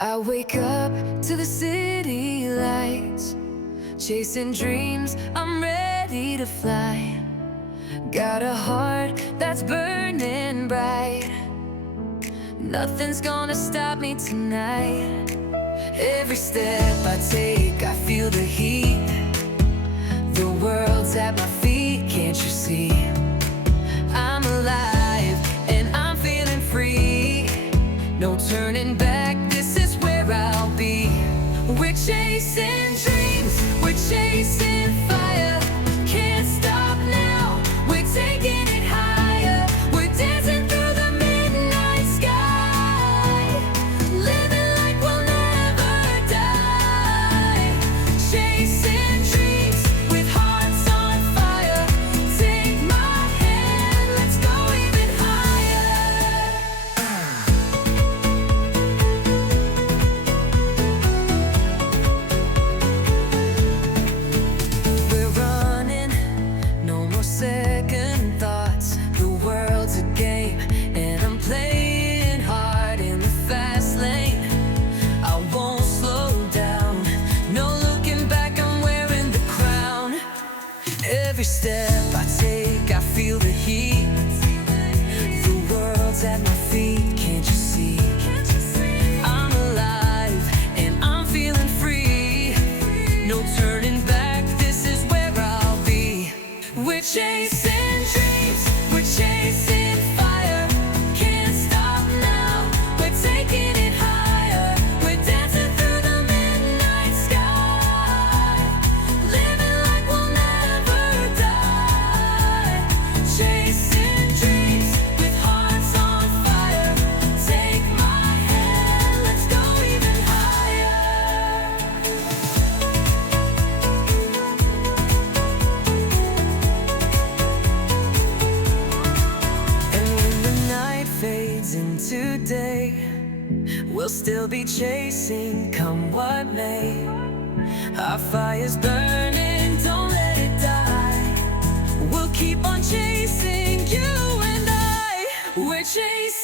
I wake up to the city lights, chasing dreams, I'm ready to fly. Got a heart that's burning bright, nothing's gonna stop me tonight. Every step I take, I feel the heat. The world's at my feet, can't you see? I'm alive and I'm feeling free. No turning back, this is where I'll be. We're chasing dreams, we're chasing fire. Can't stop now, we're taking it higher. We're dancing through the midnight sky, living like we'll never die. Chasing dreams with hearts on fire. Take my hand, let's go even higher. We're running, no more second thoughts. The world's a game, and I'm playing hard in the fast lane. I won't slow down, no looking back, I'm wearing the crown. Every step I take, I feel the heat. The world's at my feet, can't you see? I'm alive and I'm feeling free. No turning back, this is where I'll be. We're chasing dreams, we're chasing fire. Can't stop now, we're taking it higher. We're dancing through the midnight sky, living like we'll never die. Chasing dreams with hearts on fire. Take my hand, let's go even higher. And when the night fades into day, we'll still be chasing, come what may. Our fire's burning, don't let it die. We'll keep on chasing, you and I. We're chasing